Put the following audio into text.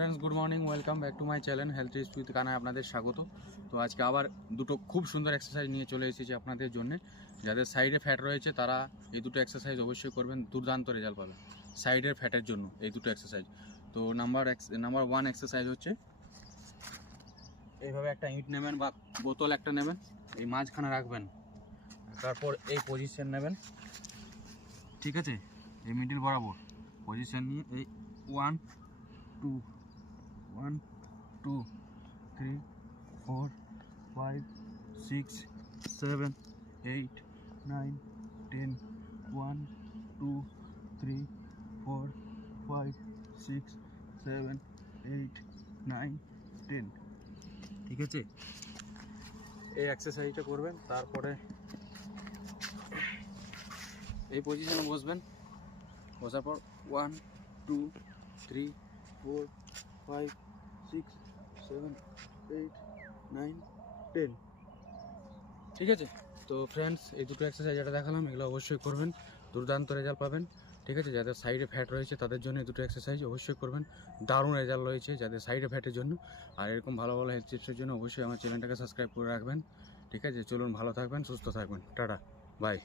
Friends, good morning, welcome back to my channel health tips with কানায় আপনাদের স্বাগত। তো আজকে আবার দুটো খুব সুন্দর এক্সারসাইজ নিয়ে চলে এসেছি আপনাদের জন্য। যাদের সাইডে ফ্যাট রয়েছে তারা এই দুটো এক্সারসাইজ অবশ্যই করবেন, দুর্দান্ত রেজাল্ট পাবেন সাইডের ফ্যাটের জন্য এই দুটো এক্সারসাইজ। তো নাম্বার 1 এক্সারসাইজ হচ্ছে এইভাবে একটা ইট নেবেন বা বোতল একটা নেবেন, এই মাঝখানে রাখবেন, তারপর এই পজিশন নেবেন, ঠিক আছে? এই মিডিল বরাবর পজিশন নিয়ে এই 1 2 1 2 3 4 5 6 7 8 9 10 1 2 3 4 5 6 7 8 9 10, ঠিক আছে? এই এক্সারসাইজটা করবেন, তারপরে এই পজিশনে বসবেন, বসার পর 1 2 3 4 5 6 7 8 9 10, ঠিক আছে? তো ফ্রেন্ডস, এই দুটো এক্সারসাইজ যেটা দেখালাম এগুলো অবশ্যই করবেন, দুর্দান্ত রেজাল্ট পাবেন, ঠিক আছে? যাদের সাইডে ফ্যাট রয়েছে তাদের জন্য এই দুটো এক্সারসাইজ অবশ্যই করবেন, দারুণ রেজাল্ট রয়েছে যাদের সাইডে ফ্যাটের জন্য। আর এরকম ভালো ভালো হেলথ টিপসের জন্য অবশ্যই আমার চ্যানেলটাকে সাবস্ক্রাইব করে রাখবেন, ঠিক আছে? চলুন, ভালো থাকবেন, সুস্থ থাকবেন, টাটা, বাই।